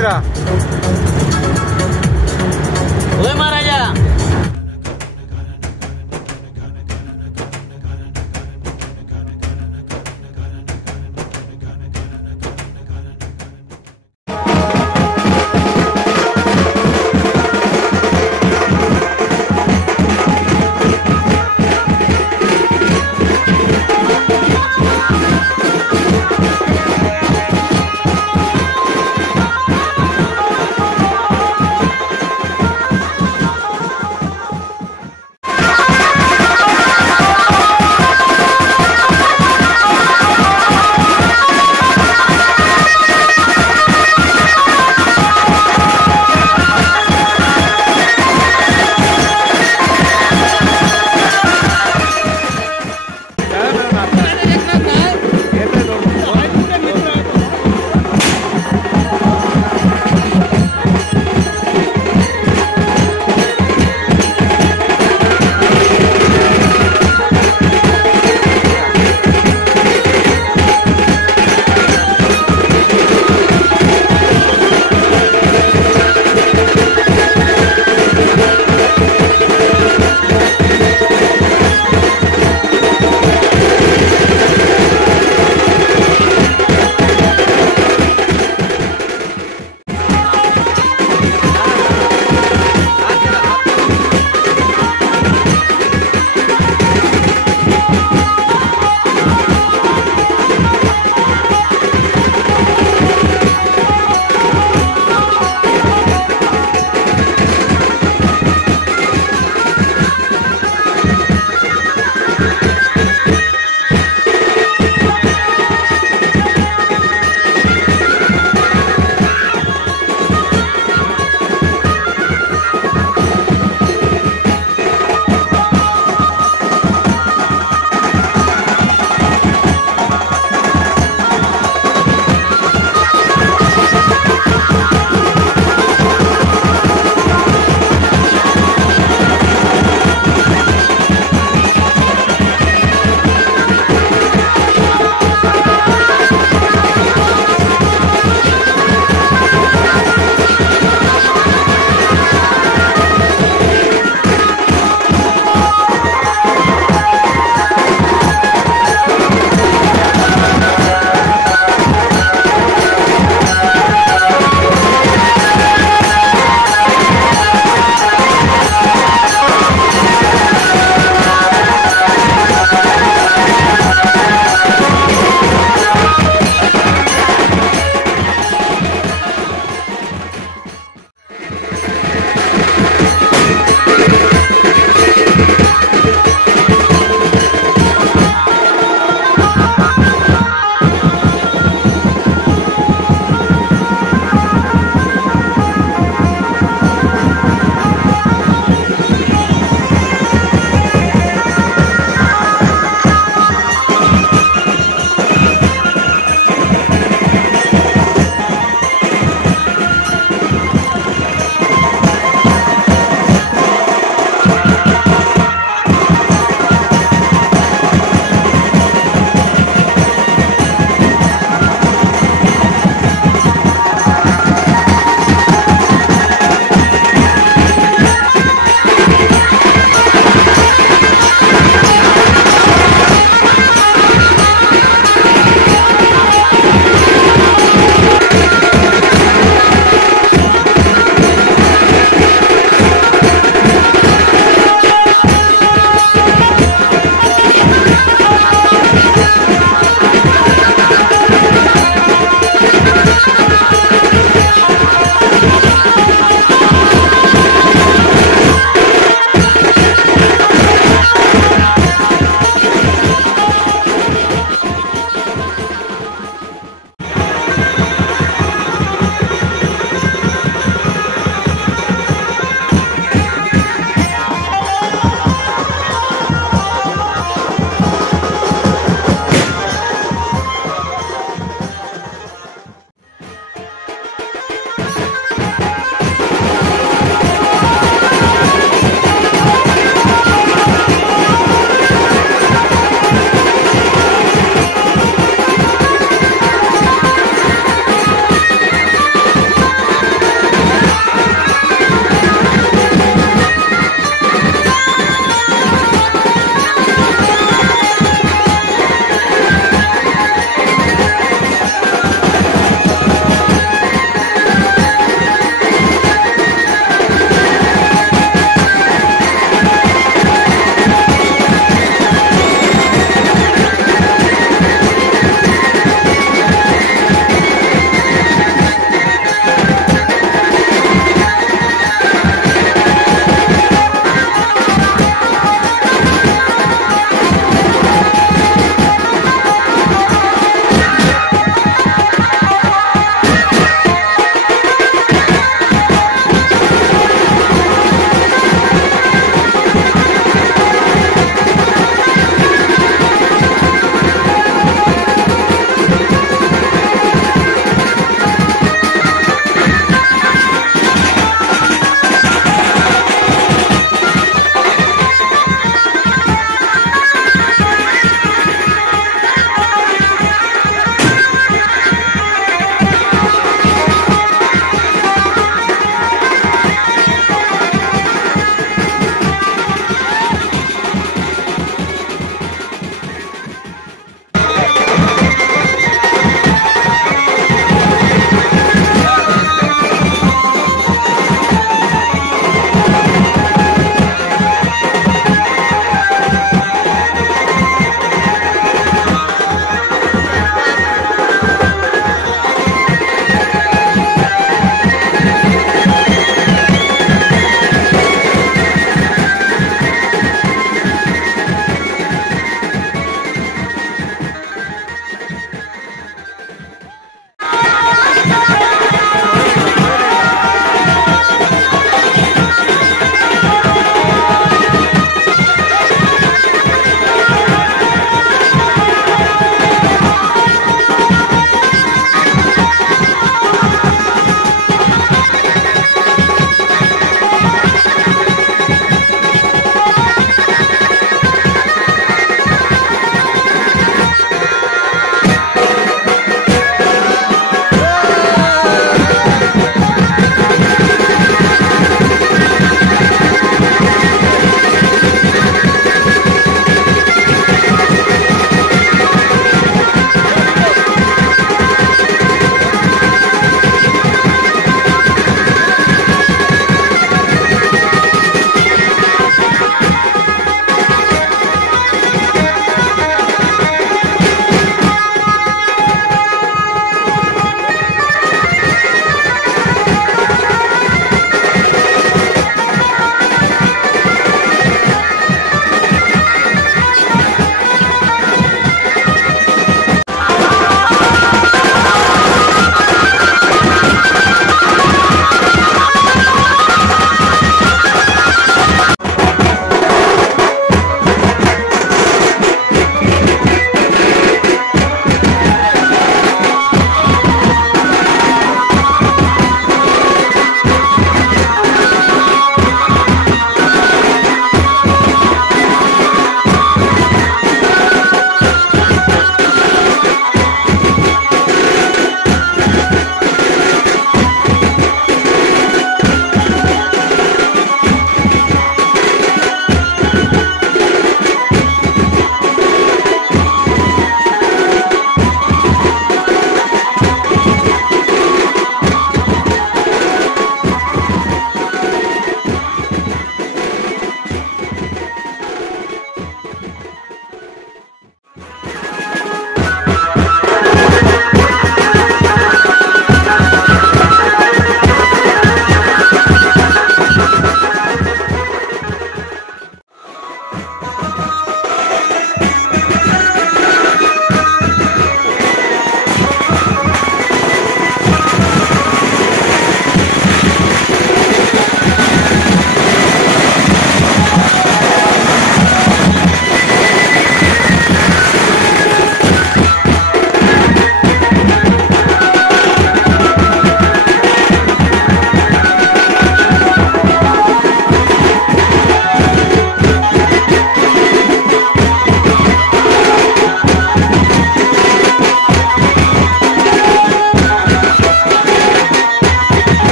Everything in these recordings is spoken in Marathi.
राजेंद्र. होय महाराजा.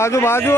बाजू बाजू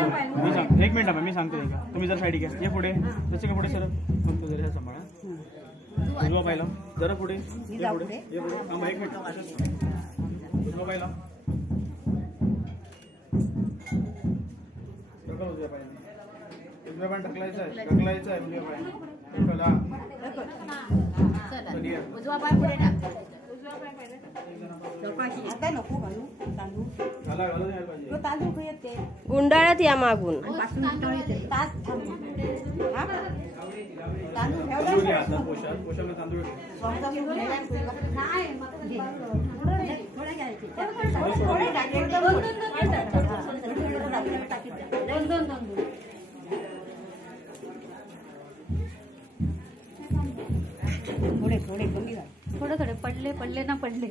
मी सांग एक मिनिट मी सांगतो का तुम्ही जर साईड घ्या ये पुढे त्याच्या का पुढे सर फक्त जरा हे सांभाळा उजवा पाहिला जरा पुढे ये पुढे थांबा एक मिनिट उजवा पाहिला उजव्या पाहिला उजव्या पाय ढकलायचा आहे उजव्या पाय ढकला उजवा पाय पुढे टाक आता नको घालू तांदूळ तांदूळ येते गुंडाळ्यात या मागून थोडे थोडे कमी झाले थोडे थोडे पडले पडले ना पडले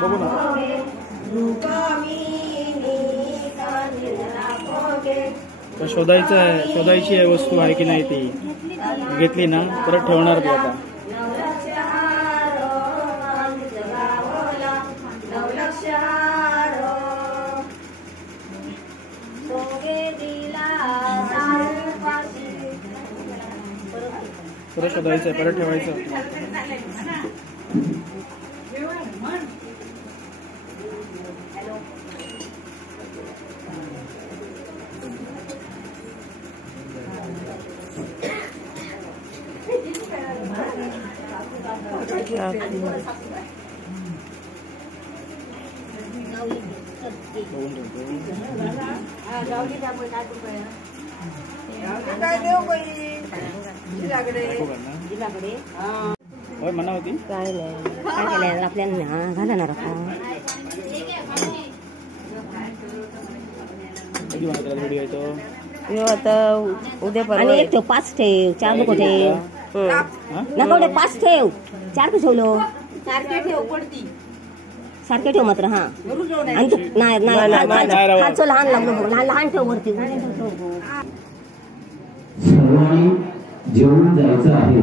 बघू ना शोधायचं आहे शोधायची आहे वस्तू आहे की नाही ती घेतली ना परत ठेवणार ती आता परत शोधायचं परत ठेवायचं म्हणा होती काय नाही काय केलं आपल्याला घालणार आता उद्या आणि एक ठेव 5 ठेव 4 नको ठेव नको 5 ठेव 4 ठेवलो सारखे ठेव पडती सारखे ठेव मात्र हा आणि तू नाही खालचं लहान लागलो लहान ठेव वरती जेवून जायचं आहे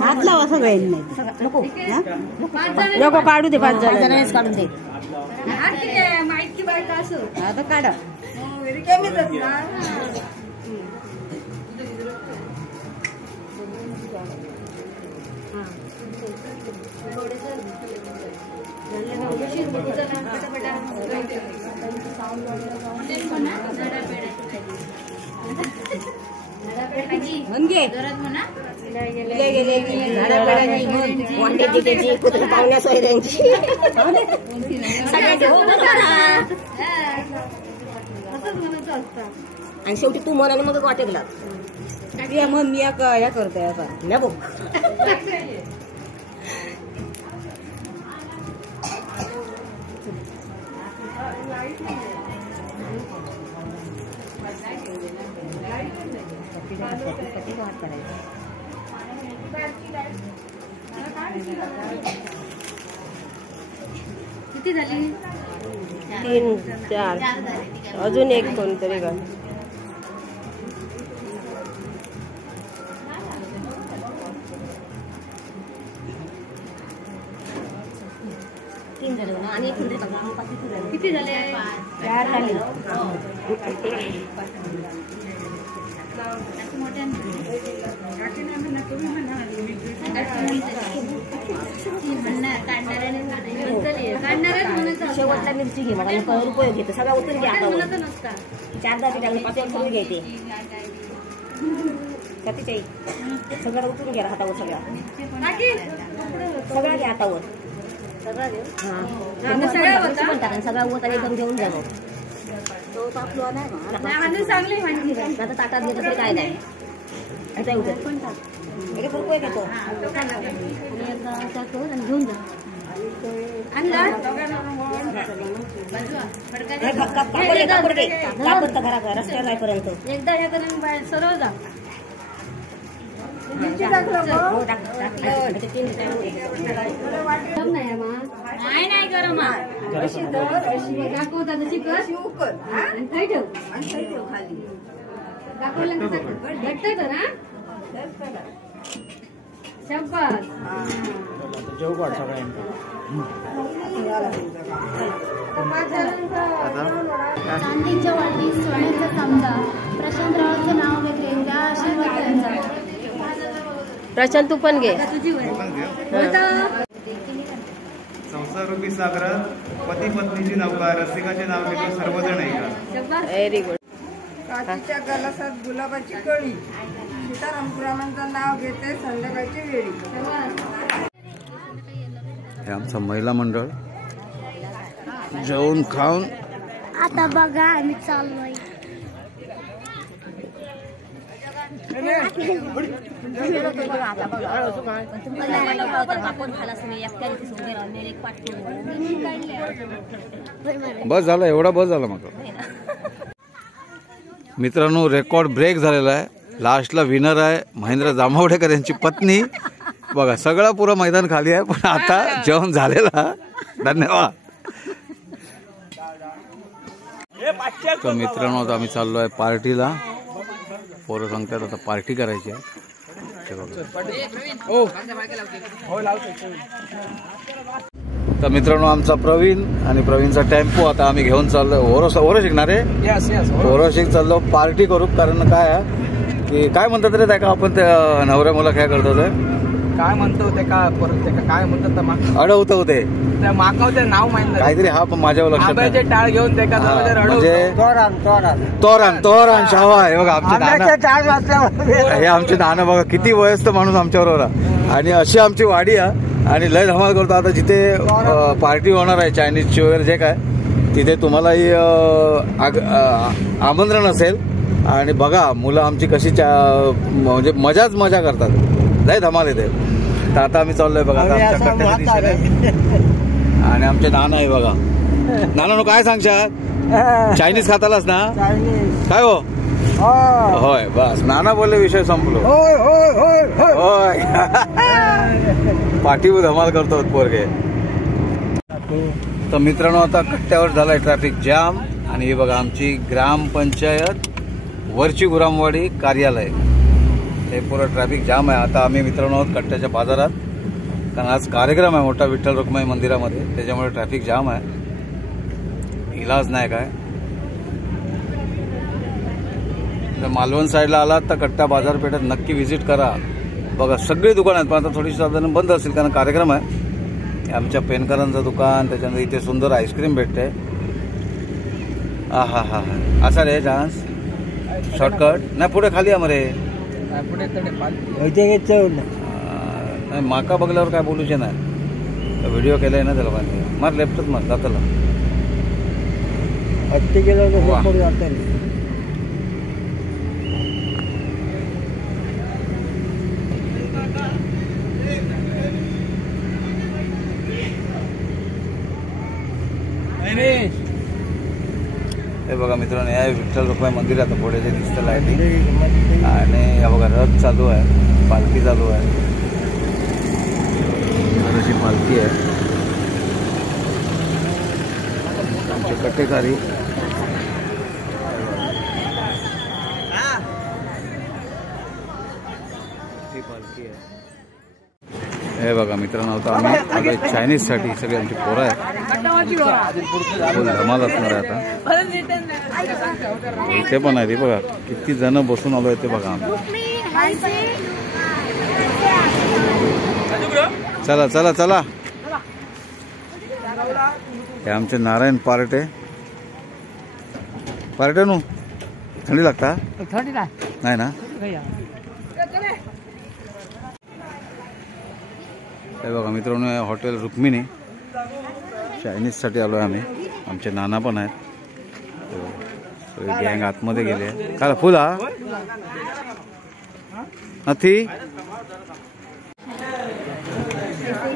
हात लावा सगळ्यांनी नको नको काढू दे 5 जणांनीच काढून दे आता काढा पाहुण्या सोयऱ्यांची आणि शेवटी तू मनाने मग वाटेल मन मी या करतोय आता ना बघ किती झाली 3 4 अजून एक कोणतरी का आणि किती झाले 4 झाले शेवटला मिरची घे मग रुपये घेते सगळा उतरून घ्या आता 4 10 5 करून घ्यायचे सगळं उतरून घ्या हातावर सगळा घ्या हातावर सगळा होत आणि एकदम घेऊन जा आता ताटात घेतो तरी काय नाही एक रुपये घेतो घेऊन जा रस्त्यावर जाईपर्यंत एकदा हे करून सरळ जा नाही नाही गरम दाखवता तशी कर आणि काय ठेव दाखवलं घट्ट कर हा शाबास जेवू काढ सगळ्यांना चांदीच्या वाटी सोन्याचा समजा प्रशांत रावाचं नाव वेगळे त्या आशीर्वाद त्यांचा प्रशांत तू पण घे संसार रूपी सागरात पती पत्नीची नौका रसिकाचे नाव घेतो सर्वजण ऐका. Very good. काचीच्या गलासात गुलाबाची कळी सीतारामपुरामांचं नाव घेते संध्याकाळची वेळी. हे आमचं महिला मंडळ जेवून खाऊन आता बघा आम्ही चाललोय बस झालं एवढा बस झाला मग. मित्रांनो रेकॉर्ड ब्रेक झालेला आहे. लास्टला विनर आहे महेंद्र जांभवडेकर यांची पत्नी. बघा सगळं पुरं मैदान खाली आहे पण आता जेवण झालेला. धन्यवाद. तर मित्रांनो आता आम्ही चाललो आहे पार्टीला. पोरं सांगतात आता पार्टी करायची आहे. तर मित्रांनो आमचा प्रवीण आणि प्रवीणचा टेम्पो आता आम्ही घेऊन चाललो ओरो शिकणार आहे. ओरो शिक चाललो पार्टी करू. कारण काय आहे की काय म्हणतात रे त्या का आपण त्या नवऱ्या मुला काय करतो ते काय म्हणतो ते का काय म्हणतात अडवत होते माकावते नाव माहिती काहीतरी. हा पण माझ्यावर लक्षात आंब्याचे टाळ घेऊन ते का म्हणजे तोरण शावा आहे बघा. आमचे हे आमचे नाना बघा किती वयस्क माणूस आमच्याबरोबर. आणि अशी आमची वाडी आहे आणि लय धमाल करतो. आता जिथे पार्टी होणार आहे चायनीजची वगैरे जे काय तिथे तुम्हालाही आमंत्रण असेल. आणि बघा मुलं आमची कशी म्हणजे मजा करतात. लय धमाल येते. तर आता आम्ही चाललोय बघा आणि आमचे नाना आहे बघा. नाना काय सांगशात चायनीज खातालाच ना काय हो. होय बस नाना बोलले विषय संपलो. होय पाठीवर धमाल करतो पोरगे. तर मित्रांनो आता कट्ट्यावर झालाय ट्रॅफिक जाम. आणि हे बघा आमची ग्रामपंचायत वरची गुरामवाडी कार्यालय हे पुरं ट्रॅफिक जाम आहे. आता आम्ही मित्रांनो कट्ट्याच्या बाजारात कारण आज कार्यक्रम आहे मोठा विठ्ठल रुक्माई मंदिरामध्ये. त्याच्यामुळे ट्रॅफिक जाम आहे. इलाज नाही काय. तर मालवण साईडला आलात तर कट्टा बाजारपेठेत नक्की व्हिजिट करा. बघा सगळी दुकान आहेत पण आता थोडीशी साधारण बंद असतील कारण कार्यक्रम आहे. आमच्या पेनकरांचं दुकान त्याच्यानंतर इथे सुंदर आईस्क्रीम भेटते. हा असा रे चान्स शॉर्टकट नाही पुढे खाली आहे नाही माका बघल्यावर काय बोलूचे नाही. व्हिडिओ केलाय ना त्याला पाहिजे मार लेफ्टच मार जाताला हे बघा मित्रांनो या विठ्ठल रुक्माई मंदिर आता पुढे जे दिसतं लाईटिंग. आणि या बघा रथ चालू आहे पालखी चालू आहे. अशी पालखी आहे आमचे कट्टेकारी. पालखी आहे. हे बघा मित्रांनो आता आम्ही आता चायनीजसाठी सगळे आमची पोरं आहेत. फुल धमाल असणार आहे आता. इथे पण आहे ते बघा किती जण बसून आलो आहे ते बघा आम्ही. चला चला चला. हे आमचे नारायण पार्टे नु थंडी लागता नाही ना. हे बघा मित्रांनो हॉटेल रुक्मिणी चायनीजसाठी आलो आहे आम्ही. आमचे नाना पण आहेत. गँग आतमध्ये गेले. काय फुल हा नथी.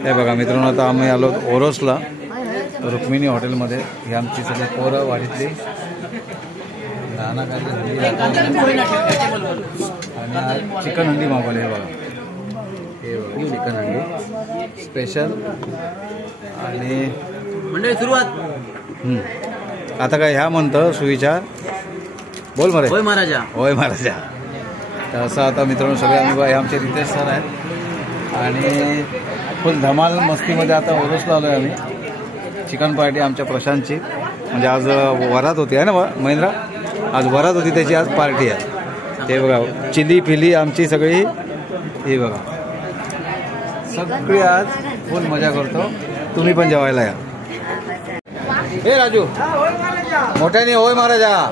हे बघा मित्रांनो आता आम्ही आलो ओरोसला रुक्मिणी हॉटेलमध्ये. ही आमची सगळी पोरं वाडीतली. नाना काय आणि चिकन हंडी मागवले हे बघा. चिकन हंडी स्पेशल. आणि मंडळी सुरुवात. आता काय ह्या म्हणतं सुविचार बोल मरे. होय महाराजा. होय महाराजा. तर असं आता मित्रांनो सगळे आम्ही हे आमचे रितेश सर आहेत आणि फुल धमाल मस्तीमध्ये आता ओरसलो आलो आहे आम्ही. चिकन पार्टी आमच्या प्रशांतची, म्हणजे आज वरात होती आहे ना महेंद्रा, आज वरात होती त्याची आज पार्टी आहे. ते बघा चिली फिली आमची सगळी, हे बघा सगळी आज फुल मजा करतो. तुम्ही पण जेवायला या. हे राजू मोठ्याने होय महाराजा.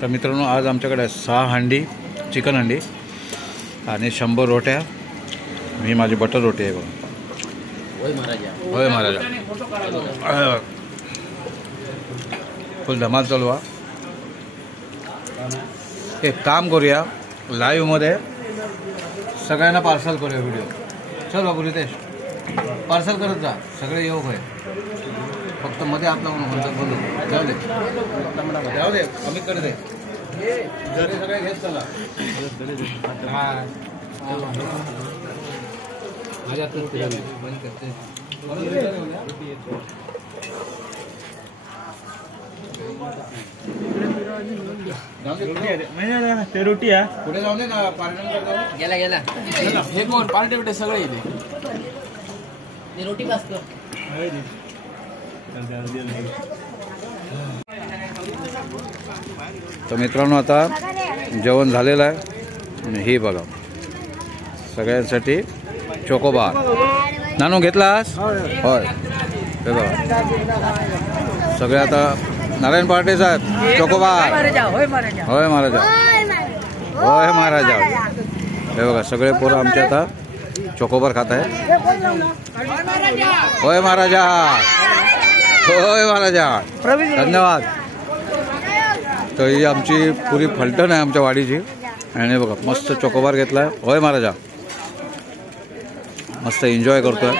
तर मित्रांनो आज आमच्याकडे 6 हंडी चिकन हंडी आणि 100 रोट्या. मी माझी बटर रोटी आहे बघा. होय महाराजा. होय महाराजा. फुल धमाल चालवा. एक काम करूया, लाईव्हमध्ये सगळ्यांना पार्सल करूया व्हिडिओ. चल बाबू रितेश पार्सल करत जा, सगळे येऊ होय. फक्त मध्ये आपला म्हणतात बोलू जाऊ दे जाऊ दे कमी कर दे. सगळे घेत चला. ते रोटी आहे पुढे जाऊ दे ना. पार्टी गेला गेला. हे कोण पार्टी बिटे सगळे येते. रोटी पास कर. तर मित्रांनो आता जेवण झालेलं आहे. आणि हे बघा सगळ्यांसाठी चोकोबार. नानू घेतलास होय. हे बघा सगळे आता नारायण पार्टे साहेब चोकोबार. होय महाराजा. होय महाराजा. हे बघा सगळे पोरं आमचे आता चोकोबार खात आहे. होय महाराजा. होय महाराजा. धन्यवाद. तर ही आमची पुरी फलटण आहे आमच्या वाडीची. आणि बघा मस्त चोकोबार घेतलाय. होय महाराजा. मस्त एन्जॉय करतोय.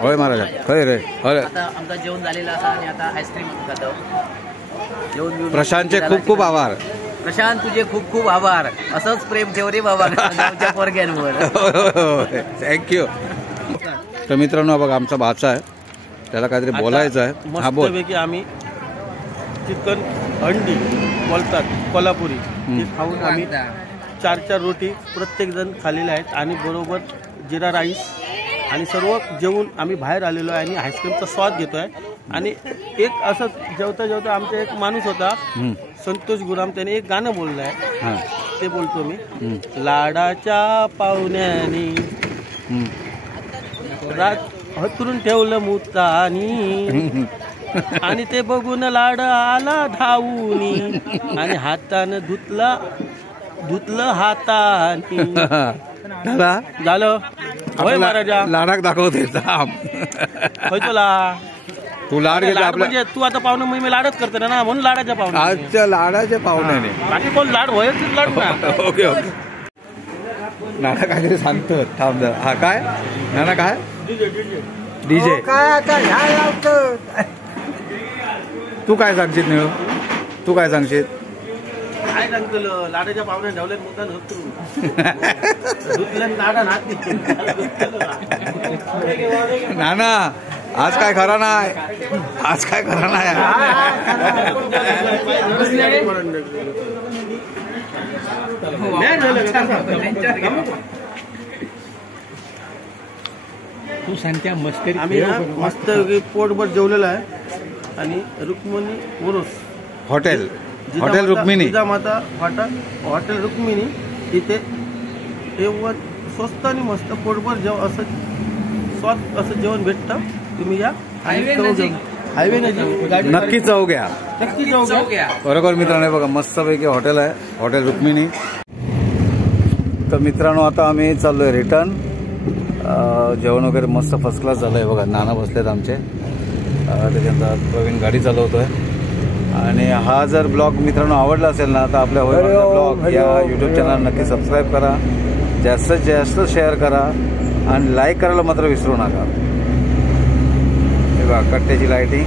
होय महाराजा. खय रे. अरे आमचा जेवण झालेला असा आणि आता आईस्क्रीम खातो. जेवण प्रशांतचे खूप खूप आभार. प्रशांत तुझे खूप खूप आभार. असंच प्रेम ठेव रे बाबा गावच्या पोरग्यांवर. थँक्यू. तर मित्रांनो बघा आमचा भाचा आहे, त्याला काहीतरी बोलायचं आहे. हा बोल. की आम्ही चिकन अंडी बोलतात कोल्हापुरी हे खाऊन आम्ही 4 रोटी प्रत्येक जण खाल्लेल्या आहेत आणि बरोबर जिरा राईस आणि सर्व जेवून आम्ही बाहेर आलेलो आहे आणि आईस्क्रीमचा स्वाद घेतोय. आणि एक असं जेवता जेवता आमचा एक माणूस होता संतोष गुराम, त्याने एक गाणं बोललं आहे, ते बोलतो मी. लाडाच्या पाहुण्यानी हतरून ठेवलं मुतानी आणि ते बघून लाड आला धावूनी आणि हातानं धुतलं हातानी. झालं. होय महाराजा. लाडाक दाखवते होय तुला तू लाड घेतला आपला. म्हणजे तू आता पाहुणे मी लाडच करते ना, म्हणून लाडाच्या पाहुणे. आजच्या लाडाच्या पाहुण्याने बाकी कोण लाड होय लाड ना. Okay okay. नाना काहीतरी सांगतो थांब जरा. हा काय नाना काय डीजे तू काय सांगशील निळू? तू काय सांगशील? काय सांगतो लाडाच्या पाहुणे ठेवल्यात मुद्दान नाना आज काय खरा नाही. आज काय खरा नाही. तू सांगत्या मस्करी. आम्ही मस्त पोटभर जेवलेला आहे आणि रुक्मिणी उरुस हॉटेल रुक्मिणी जिजामाता हॉटेल रुक्मिणी तिथे एवढं स्वस्त आणि मस्त पोटभर असं स्वाद असं जेवण भेटतं. तुम्ही या हायवे नक्की चव घ्या. बरोबर मित्रांनो बघा मस्तपैकी हॉटेल आहे, हॉटेल रुक्मिणी. तर मित्रांनो आता आम्ही चाललोय रिटर्न. जेवण वगैरे मस्त फर्स्ट क्लास झालंय बघा. नाना बसलेत आमचे, त्याच्यानंतर प्रवीण गाडी चालवतोय. आणि हा जर ब्लॉग मित्रांनो आवडला असेल ना तर आपल्या होय ब्लॉग या यूट्यूब चॅनल नक्की सबस्क्राईब करा, जास्तीत जास्त शेअर करा आणि लाईक करायला मात्र विसरू नका. हे बघा कट्ट्याची लाईटिंग